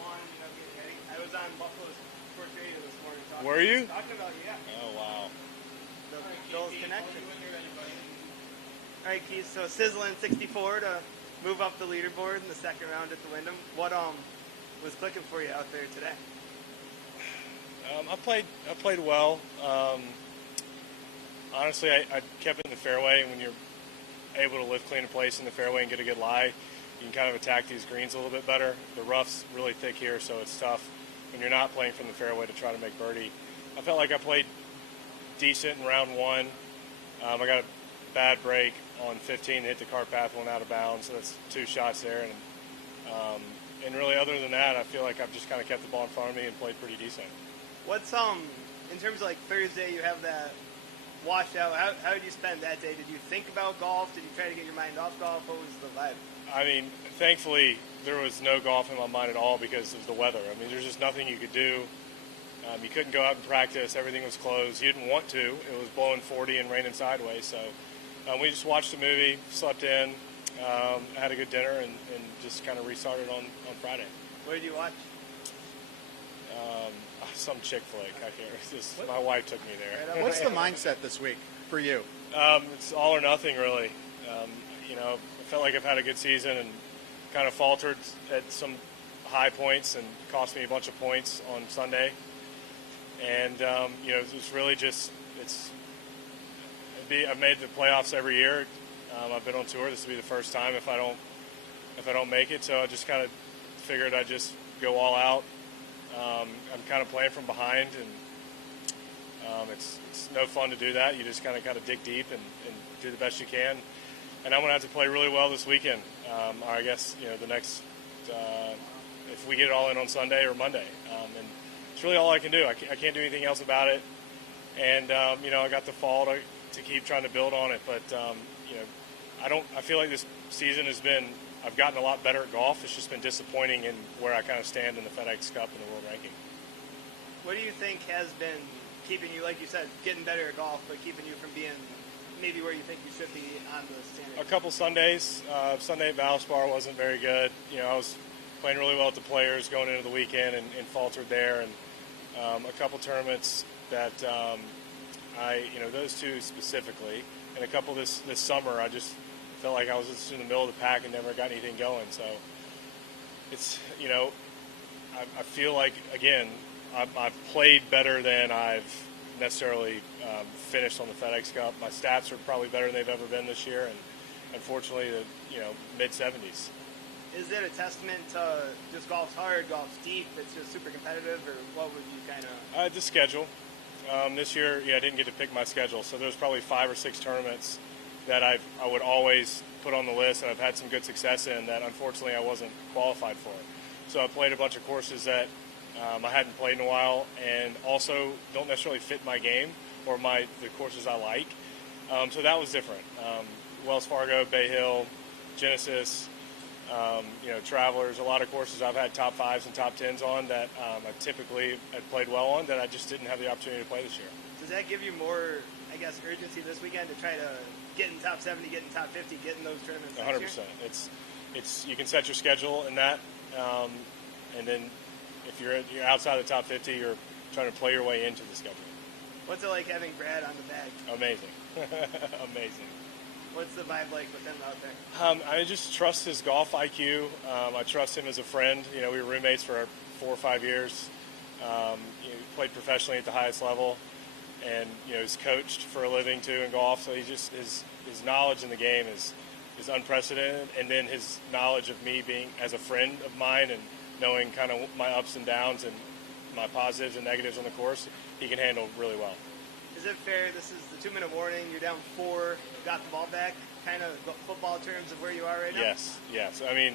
one, getting ready. I was on Buffalo's Sports Radio this morning talking. Were you? Talking about you, yeah. Oh, wow. Those connections. All right, Keith. So sizzling 64 to move up the leaderboard in the second round at the Wyndham. What was clicking for you out there today? I played well. Honestly, I kept it in the fairway. When you're able to lift clean in place in the fairway and get a good lie, you can kind of attack these greens a little bit better. The rough's really thick here, so it's tough when you're not playing from the fairway to try to make birdie. I felt like I played decent in round one. I got a bad break on 15 to hit the cart path, one out of bounds, so that's 2 shots there. And really, other than that, I feel like I've just kind of kept the ball in front of me and played pretty decent. What's in terms of like Thursday, you have that washout. How did you spend that day? Did you think about golf? Did you try to get your mind off golf? What was the vibe? I mean, thankfully, there was no golf in my mind at all because of the weather. I mean, there's just nothing you could do. You couldn't go out and practice. Everything was closed. You didn't want to. It was blowing 40 and raining sideways. So we just watched a movie, slept in, had a good dinner, and just kind of restarted on Friday. What did you watch? Some chick flick. I can't. Just my wife took me there. What's the mindset this week for you? It's all or nothing, really. I felt like I've had a good season and kind of faltered at some high points and cost me a bunch of points on Sunday. And it's really just I've made the playoffs every year. I've been on tour. This will be the first time if I don't make it. So I just kind of figured I'd just go all out. I'm kind of playing from behind, and it's no fun to do that. You just kind of dig deep and do the best you can. And I'm going to have to play really well this weekend. Or I guess the next if we get it all in on Sunday or Monday. And it's really all I can do. I can't do anything else about it. And I got the fall to keep trying to build on it. But I feel like this season has been. I've gotten a lot better at golf. It's just been disappointing in where I kind of stand in the FedEx Cup and the world ranking. What do you think has been keeping you, like you said, getting better at golf, but keeping you from being maybe where you think you should be on the standings? A couple Sundays. Sunday at Valspar wasn't very good. I was playing really well at the Players going into the weekend and faltered there. And a couple tournaments that those two specifically, and a couple this summer, I just felt like I was just in the middle of the pack and never got anything going. So it's, I feel like, again, I've played better than I've necessarily finished on the FedEx Cup. My stats are probably better than they've ever been this year, and unfortunately, the mid-70s. Is it a testament to just golf's hard, golf's deep, it's just super competitive, or what would you kind of... The schedule. This year, I didn't get to pick my schedule, so there's probably 5 or 6 tournaments that I would always put on the list and I've had some good success in that unfortunately I wasn't qualified for. So I played a bunch of courses that I hadn't played in a while and also don't necessarily fit my game or the courses I like. So that was different. Wells Fargo, Bay Hill, Genesis, Travelers, a lot of courses I've had top 5s and top 10s on that I typically had played well on that I just didn't have the opportunity to play this year. Does that give you more, I guess, urgency this weekend to try to get in top 70, get in top 50, get in those tournaments? 100%. It's you can set your schedule in that, and then if you're outside the top 50, you're trying to play your way into the schedule. What's it like having Brad on the bag? Amazing, amazing. What's the vibe like with him out there? I just trust his golf IQ. I trust him as a friend. We were roommates for 4 or 5 years. He played professionally at the highest level. And he's coached for a living too in golf, so he just his knowledge in the game is unprecedented. And then his knowledge of me being as a friend of mine and knowing kind of my ups and downs and my positives and negatives on the course, he can handle really well. Is it fair? This is the 2-minute warning. You're down 4, got the ball back. Kind of football terms of where you are right now. Yes. I mean,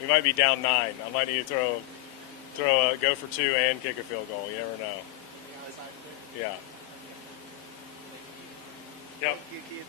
we might be down 9. I might need to go for 2 and kick a field goal. You never know. Yeah. Yep. Thank you, Keith.